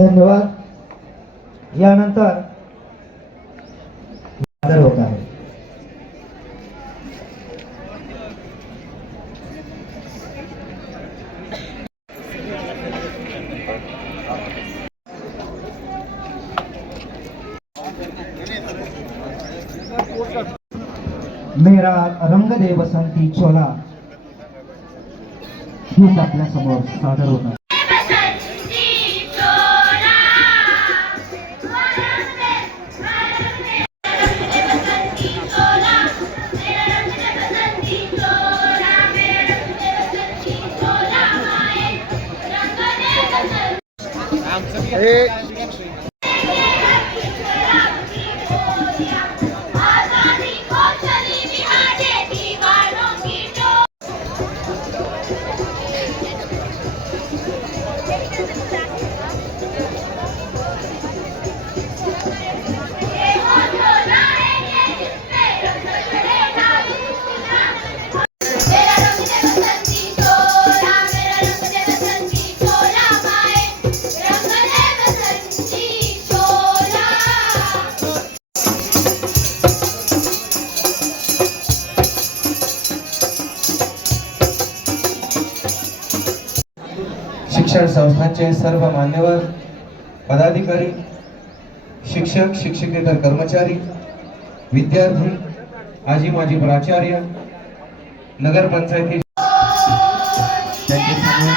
धन्यवाद। यानंतर होत आहे मेरा रंग दे बसंती चोला गीत आपल्या समोर सादर होत आहे। शिक्षण संस्थांचे सर्व मान्यवर पदाधिकारी, शिक्षक शिक्षकेतर कर्मचारी, विद्यार्थी, आजी माजी प्राचार्य, नगर पंचायती त्यांचे समोर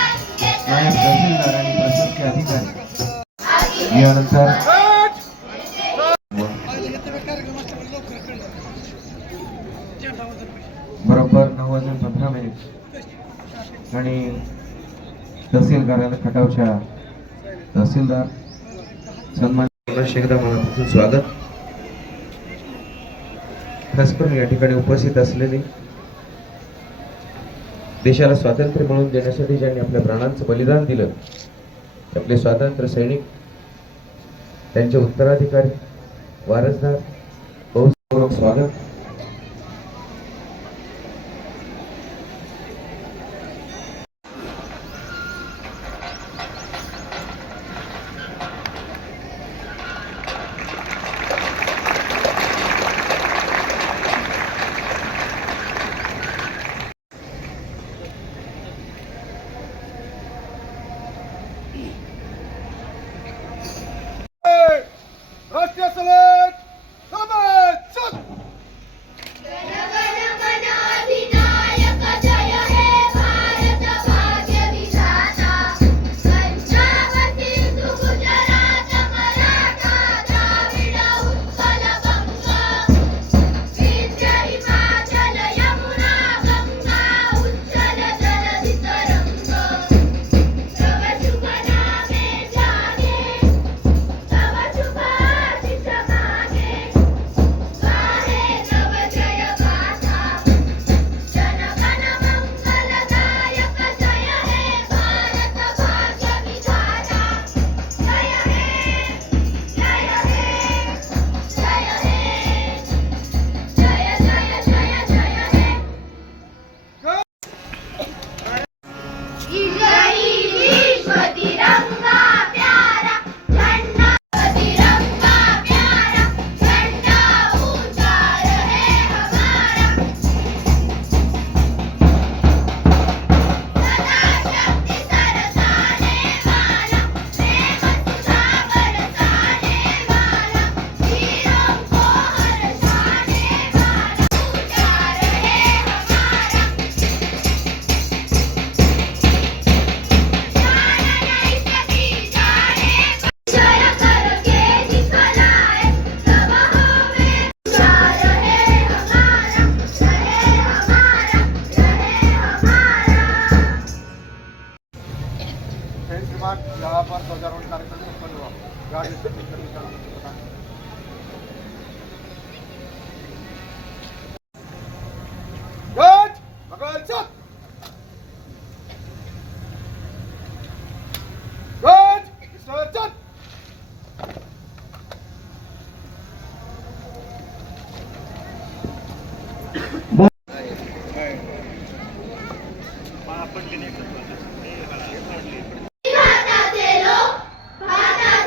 नायब तहसीलदार आणि प्रशासकीय अधिकारी यानंतर बरोबर 9:15 आणि तहसील कार्यालय खटावच्या तहसीलदार सन्मान एकदा मनापासून स्वागत। खास करून या ठिकाणी उपस्थित असलेले देशाला स्वातंत्र्य मिळवून देण्यासाठी ज्यांनी आपल्या प्राणांचं बलिदान दिलं आपले स्वातंत्र्य सैनिक, त्यांचे उत्तराधिकारी, वारसदार, बहुत स्वागत। भारताचे लोक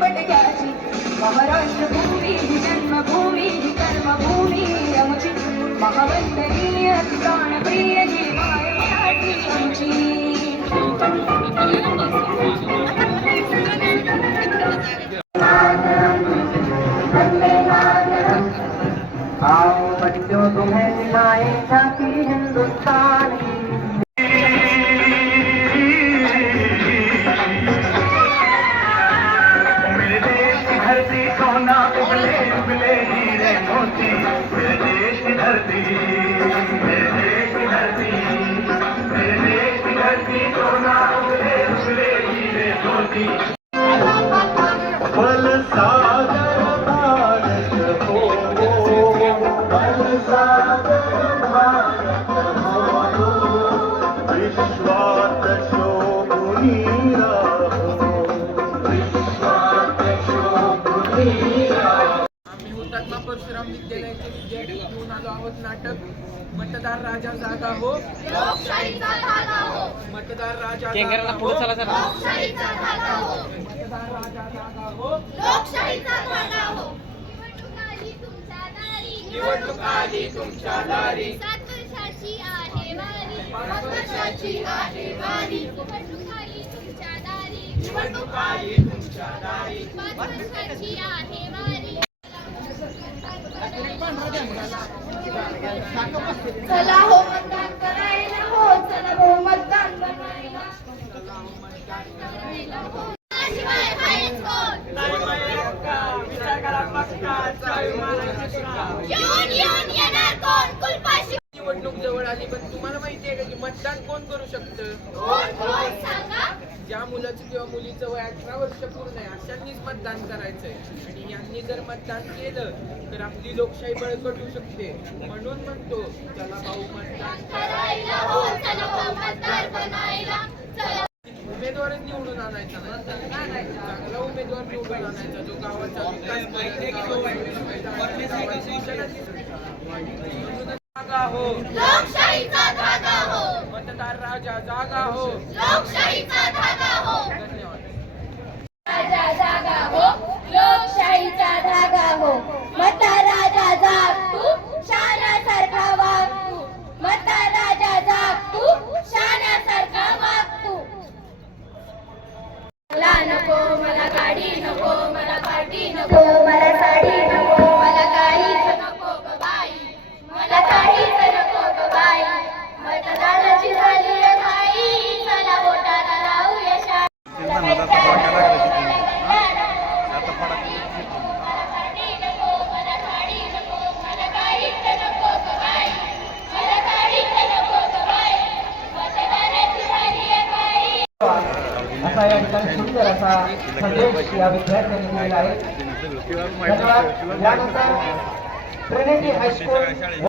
बटक्याची महाराष्ट्र भूमी ही जन्मभूमी ही कर्मभूमी आमची महावंदनीय प्राणप्रिय ही माय मराठी आओ बच्चों तुम्हें सिखाए जाती हिंदुस्तानी मेरे देश की धरती सोना उबले उबले हीरे मोती मेरे देश की धरती मेरे देश की धरती मेरे देश की धरती सोना उबले उबले हीरे मोती बल सागर भारत हो बल सागर भारत हो विश्वात शोभुनी आम्ही हुतात्मा परशुराम विद्यालयाचे विद्यार्थी घेऊन आलो आहोत नाटक मतदार राजा जागा हो लोकशाहीचा धागा हो मतदार राजा केंगराला जागा पुढे हो चला जरा लोकशाहीचा धागा हो मतदार राजा जागा हो लोकशाहीचा धागा हो निवडणूक आली तुमच्या दारी निवडणूक आली तुमच्या दारी 7 वर्षाची आहे वारी 5 वर्षाची आहे वारी निवडणूक आली तुमच्या दारी निवडणूक आली तुमच्या दारी 5 वर्षाची आहे वारी चला हो मतदान करायला हो चला हो मतदान बनायला शिवाय आहेच कोण विचार करा पक्का येऊन येणार कोण कुलपाशी निवडणूक जवळ आली पण तुम्हाला माहिती आहे का की मतदान कोण करू शकतं कोण सांगा ज्या मुलाचं किंवा मुलीचं वय 18 वर्ष पूर्ण आहे अशांनीच मतदान करायचंय आणि यांनी जर मतदान केलं तर आपली लोकशाही बळकट होऊ शकते म्हणून म्हणतो चला भाऊ मतदान करायला हो चला हो मतदार बनायला चला उमेदवारच निवडून आणायचा नाही चांगला उमेदवार निवडून आणायचा जो गावाचा विकास जागा हो लोकशाहीचा धागा हो मतदार राजा जागा हो लोकशाहीचा धागा हो धन्यवाद राजा जागा हो लोकशाहीचा धागा हो मतदार राजा जाग तू शाण्यासारखा वाग तू मतदार राजा जाग तू शाण्यासारखा वाग तू मला नको मला गाडी नको मला पार्टी नको मला साडी नको मला काहीच नको ग बाई मला काहीच नको ग बाई मतदानाची झाली आहे घाई चला बोटाला लावूया शाळा असा या ठिकाणी सुंदर असा संदेश या विद्यार्थ्यांनी दिलेला आहे धन्यवाद. यानंतर ट्रिनिटी हायस्कूल